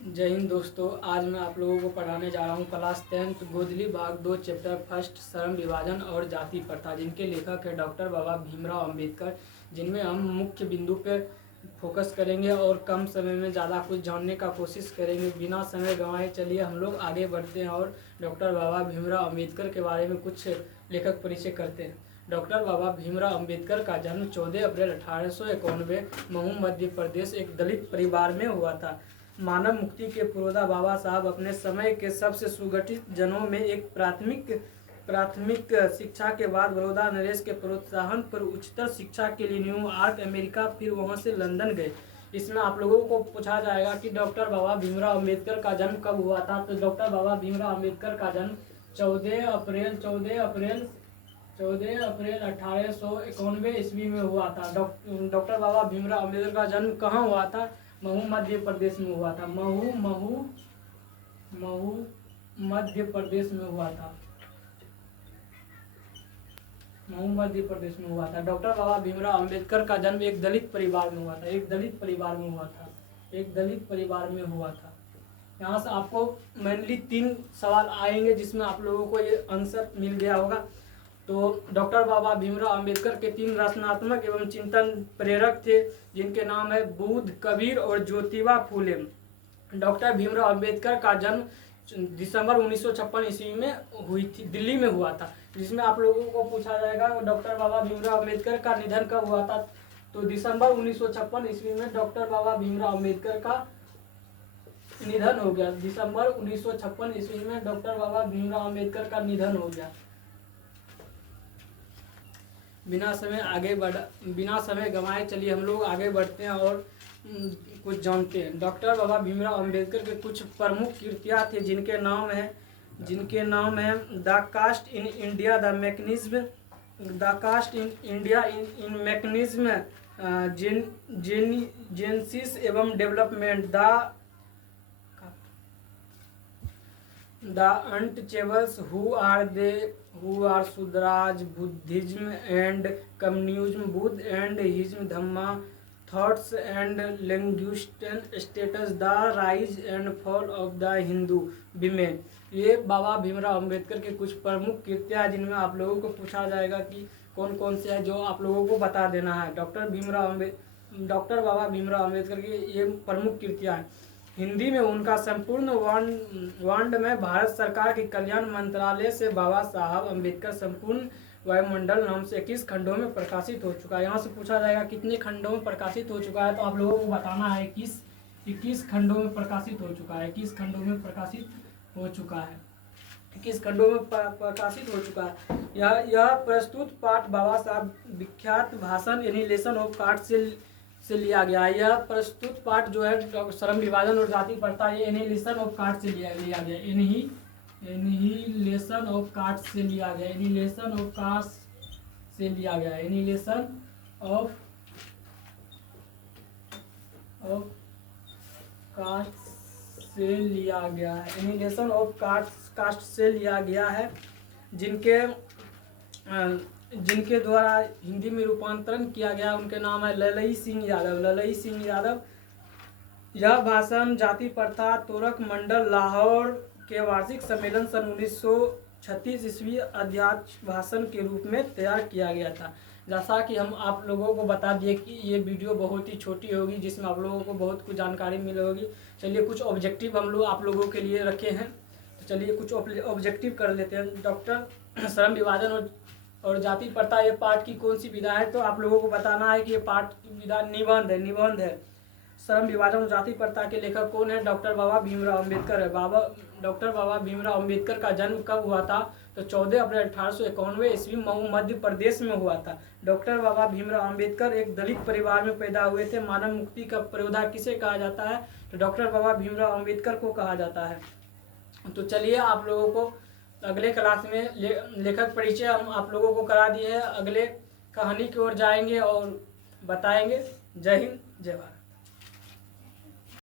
जय हिंद दोस्तों। आज मैं आप लोगों को पढ़ाने जा रहा हूँ क्लास 10 गोदली भाग 2 चैप्टर फर्स्ट श्रम विभाजन और जाति प्रथा, जिनके लेखक है डॉक्टर बाबा भीमराव अंबेडकर। जिनमें हम मुख्य बिंदु पे फोकस करेंगे और कम समय में ज़्यादा कुछ जानने का कोशिश करेंगे। बिना समय गंवाए चलिए हम लोग आगे बढ़ते हैं और डॉक्टर बाबा भीमराव अंबेडकर के बारे में कुछ लेखक परिचय करते हैं। डॉक्टर बाबा भीमराव अंबेडकर का जन्म 14 अप्रैल 1891 महू मध्य प्रदेश एक दलित परिवार में हुआ था। मानव मुक्ति के पुरोधा बाबा साहब अपने समय के सबसे सुगठित जनों में एक प्राथमिक शिक्षा के बाद बड़ौदा नरेश के प्रोत्साहन पर उच्चतर शिक्षा के लिए न्यूयॉर्क अमेरिका फिर वहां से लंदन गए। इसमें आप लोगों को पूछा जाएगा कि डॉक्टर बाबा भीमराव अंबेडकर का जन्म कब हुआ था। तो डॉक्टर बाबा भीमराव अंबेडकर का जन्म 14 अप्रैल 1891 ईस्वी में हुआ था। डॉक्टर बाबा भीमराव अंबेडकर का जन्म कहाँ हुआ था? महू मध्य प्रदेश में हुआ था। महू मध्य प्रदेश में हुआ था। महू मध्य प्रदेश में हुआ था। डॉक्टर बाबा भीमराव अंबेडकर का जन्म एक दलित परिवार में हुआ था। एक दलित परिवार में हुआ था। यहाँ से आपको मेनली 3 सवाल आएंगे, जिसमें आप लोगों को ये आंसर मिल गया होगा। तो डॉक्टर बाबा भीमराव अंबेडकर के 3 रचनात्मक एवं चिंतन प्रेरक थे, जिनके नाम है बुद्ध, कबीर और ज्योतिबा फूले। डॉक्टर भीमराव अंबेडकर का जन्म दिसंबर 1956 ईस्वी में हुई थी, दिल्ली में हुआ था। जिसमें आप लोगों को पूछा जाएगा डॉक्टर बाबा भीमराव अंबेडकर का निधन कब हुआ था। तो दिसंबर 1956 ईस्वी में डॉक्टर बाबा भीमराव अंबेडकर का निधन हो गया। दिसंबर 1956 ईस्वी में डॉक्टर बाबा भीमराव अंबेडकर का निधन हो गया। बिना समय गंवाए चलिए हम लोग आगे बढ़ते हैं और कुछ जानते हैं। डॉक्टर बाबा भीमराव अंबेडकर के कुछ प्रमुख कृतियाँ थे, जिनके नाम है the caste in India, the caste in India in mechanism, genesis एवं development, the untouchables, who are Sudraj, Buddhism and Communism, Buddha and his Dhamma, thoughts and linguistic status, the rise and fall of the Hindu women। ये बाबा भीमराव अंबेडकर के कुछ प्रमुख कृतियाँ हैं, जिनमें आप लोगों को पूछा जाएगा कि कौन कौन से हैं, जो आप लोगों को बता देना है। डॉक्टर बाबा भीमराव अंबेडकर की ये प्रमुख कृतियाँ हैं। हिंदी में उनका संपूर्ण वांड में भारत सरकार के कल्याण मंत्रालय से बाबा साहब अंबेडकर संपूर्ण वायुमंडल नाम से 21 खंडों में प्रकाशित हो चुका है। यहाँ से पूछा जाएगा कितने खंडों में प्रकाशित हो चुका है, तो आप लोगों को बताना है 21 खंडों में प्रकाशित हो चुका है। 21 खंडों में प्रकाशित हो चुका है। 21 खंडों में प्रकाशित हो चुका है। यह प्रस्तुत पाठ बाबा साहब विख्यात भाषण एनिहिलेशन ऑफ कास्ट से लिया गया है। यह प्रस्तुत पाठ जो है श्रम विभाजन और जाति प्रथा, ये एनिहिलेशन ऑफ कास्ट से लिया गया। एनिहिलेशन ऑफ कास्ट से लिया गया। एनिहिलेशन ऑफ कास्ट से लिया गया। एनिहिलेशन ऑफ कास्ट से लिया गया है। एनिहिलेशन ऑफ कास्ट से लिया गया है, जिनके द्वारा हिंदी में रूपांतरण किया गया। उनके नाम है ललई सिंह यादव। यह भाषण जाति प्रथा तोरक मंडल लाहौर के वार्षिक सम्मेलन सन 1936 ईस्वी अध्यक्ष भाषण के रूप में तैयार किया गया था। जैसा कि हम आप लोगों को बता दिए कि ये वीडियो बहुत ही छोटी होगी, जिसमें आप लोगों को बहुत कुछ जानकारी मिली होगी। चलिए कुछ ऑब्जेक्टिव हम लोग आप लोगों के लिए रखे हैं, तो चलिए कुछ ऑब्जेक्टिव कर लेते हैं। डॉक्टर श्रम विभाजन और जाति प्रथा, ये पाठ की कौन सी विधा है, तो आप लोगों को बताना है कि ये पाठ की विधा निबंध है। श्रम विभाजन और जाति प्रथा के लेखक कौन है? डॉक्टर बाबा भीमराव अंबेडकर है। डॉक्टर बाबा भीमराव अंबेडकर का जन्म कब हुआ था? तो 14 अप्रैल 1891 ईस्वी महू मध्य प्रदेश में हुआ था। डॉक्टर बाबा भीमराव अंबेडकर एक दलित परिवार में पैदा हुए थे। मानव मुक्ति का पुरोधा किसे कहा जाता है? तो डॉक्टर बाबा भीमराव अंबेडकर को कहा जाता है। तो चलिए आप लोगों को अगले क्लास में लेखक परिचय हम आप लोगों को करा दिए हैं। अगले कहानी की ओर जाएंगे और बताएंगे। जय हिंद, जय भारत।